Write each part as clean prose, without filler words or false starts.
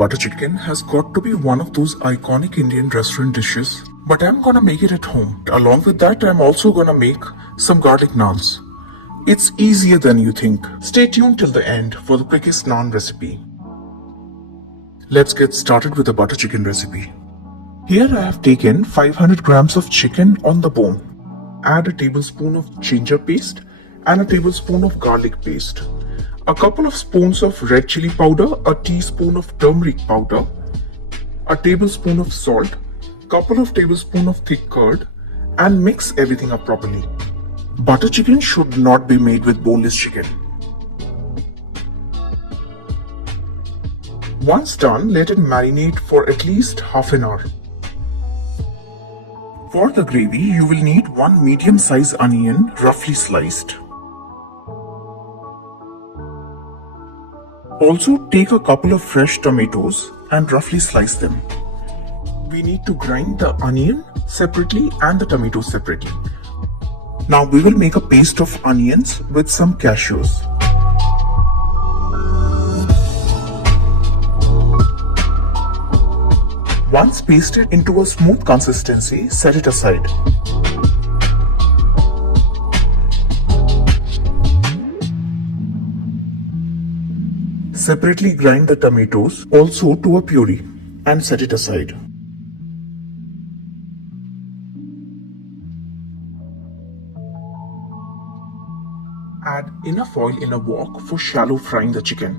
Butter chicken has got to be one of those iconic Indian restaurant dishes, but I'm gonna make it at home. Along with that, I'm also gonna make some garlic naans. It's easier than you think. Stay tuned till the end for the quickest naan recipe. Let's get started with the butter chicken recipe. Here I have taken 500 grams of chicken on the bone. Add a tablespoon of ginger paste and a tablespoon of garlic paste. A couple of spoons of red chili powder, a teaspoon of turmeric powder, a tablespoon of salt, couple of tablespoons of thick curd, and mix everything up properly. Butter chicken should not be made with boneless chicken. Once done, let it marinate for at least half an hour. For the gravy, you will need one medium-sized onion roughly sliced. Also take a couple of fresh tomatoes and roughly slice them. We need to grind the onion separately and the tomatoes separately. Now we will make a paste of onions with some cashews. Once pasted into a smooth consistency, set it aside. Separately grind the tomatoes also to a puree and set it aside. Add enough oil in a wok for shallow frying the chicken.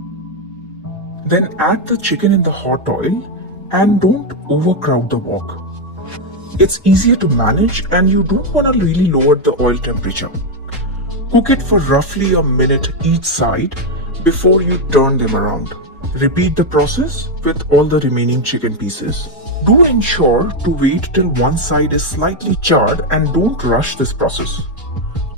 Then add the chicken in the hot oil and don't overcrowd the wok. It's easier to manage and you don't want to really lower the oil temperature. Cook it for roughly a minute each side before you turn them around. Repeat the process with all the remaining chicken pieces. Do ensure to wait till one side is slightly charred and don't rush this process.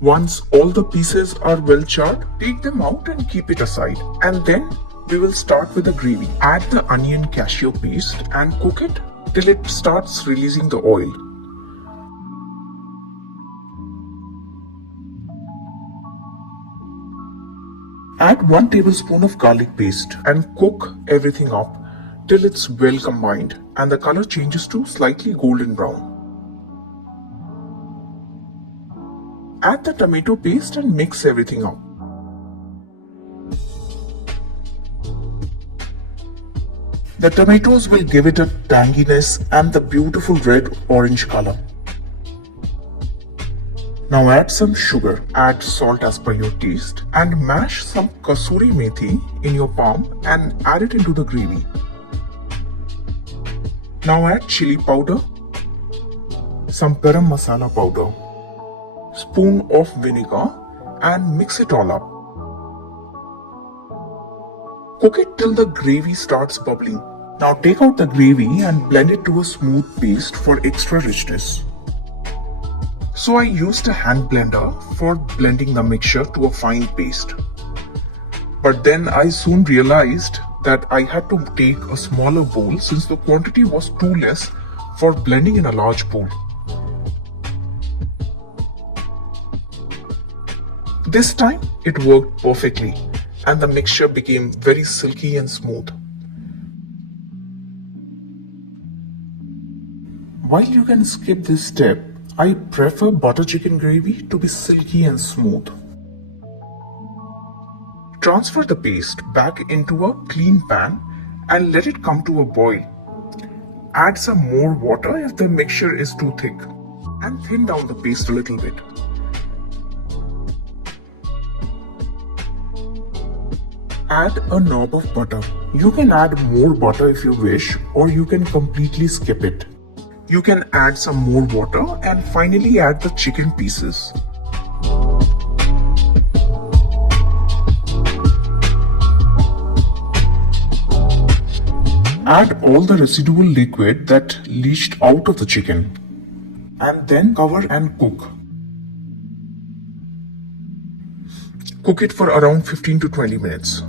Once all the pieces are well charred, take them out and keep it aside. And then we will start with the gravy. Add the onion cashew paste and cook it till it starts releasing the oil. Add 1 tablespoon of garlic paste and cook everything up till it's well combined and the color changes to slightly golden brown. Add the tomato paste and mix everything up. The tomatoes will give it a tanginess and the beautiful red-orange color. Now add some sugar, add salt as per your taste, and mash some kasuri methi in your palm and add it into the gravy. Now add chili powder, some garam masala powder, spoon of vinegar and mix it all up. Cook it till the gravy starts bubbling. Now take out the gravy and blend it to a smooth paste for extra richness. So I used a hand blender for blending the mixture to a fine paste. But then I soon realized that I had to take a smaller bowl since the quantity was too less for blending in a large bowl. This time it worked perfectly and the mixture became very silky and smooth. While you can skip this step, I prefer butter chicken gravy to be silky and smooth. Transfer the paste back into a clean pan and let it come to a boil. Add some more water if the mixture is too thick and thin down the paste a little bit. Add a knob of butter. You can add more butter if you wish, or you can completely skip it. You can add some more water and finally add the chicken pieces. Add all the residual liquid that leached out of the chicken and then cover and cook. Cook it for around 15 to 20 minutes.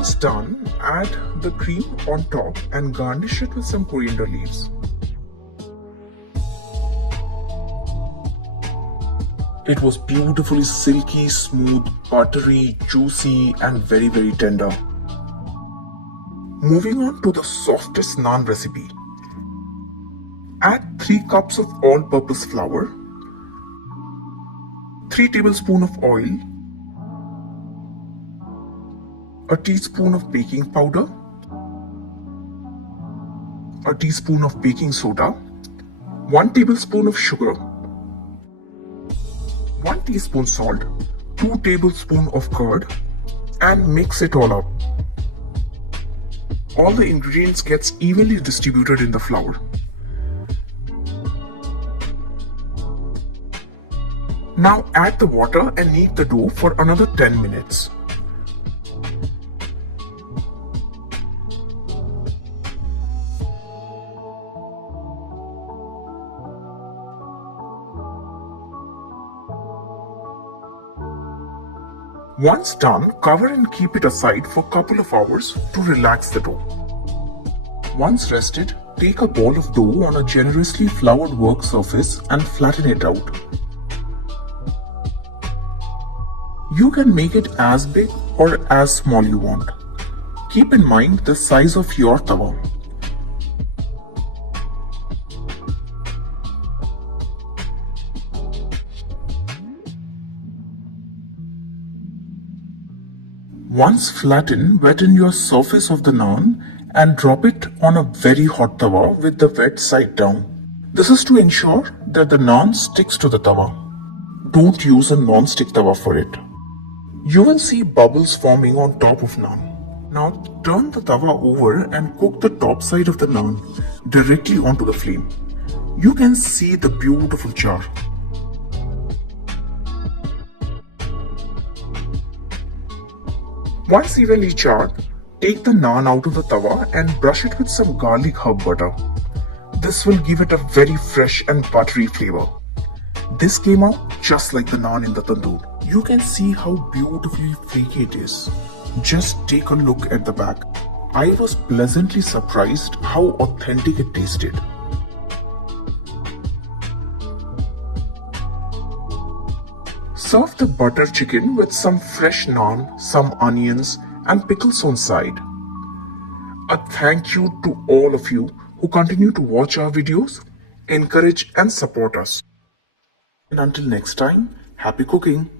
Once done, add the cream on top and garnish it with some coriander leaves. It was beautifully silky, smooth, buttery, juicy and very tender. Moving on to the softest naan recipe. Add 3 cups of all-purpose flour, 3 tablespoons of oil, a teaspoon of baking powder, a teaspoon of baking soda, 1 tablespoon of sugar, 1 teaspoon salt, 2 tablespoons of curd, and mix it all up. All the ingredients gets evenly distributed in the flour. Now add the water and knead the dough for another 10 minutes. Once done, cover and keep it aside for a couple of hours to relax the dough. Once rested, take a ball of dough on a generously floured work surface and flatten it out. You can make it as big or as small you want. Keep in mind the size of your tawa. Once flattened, wetten your surface of the naan and drop it on a very hot tawa with the wet side down. This is to ensure that the naan sticks to the tawa. Don't use a non-stick tawa for it. You will see bubbles forming on top of naan. Now turn the tawa over and cook the top side of the naan directly onto the flame. You can see the beautiful char. Once evenly charred, take the naan out of the tawa and brush it with some garlic herb butter. This will give it a very fresh and buttery flavor. This came out just like the naan in the tandoor. You can see how beautifully flaky it is. Just take a look at the back. I was pleasantly surprised how authentic it tasted. Serve the butter chicken with some fresh naan, some onions and pickles on side. A thank you to all of you who continue to watch our videos, encourage and support us. And until next time, happy cooking!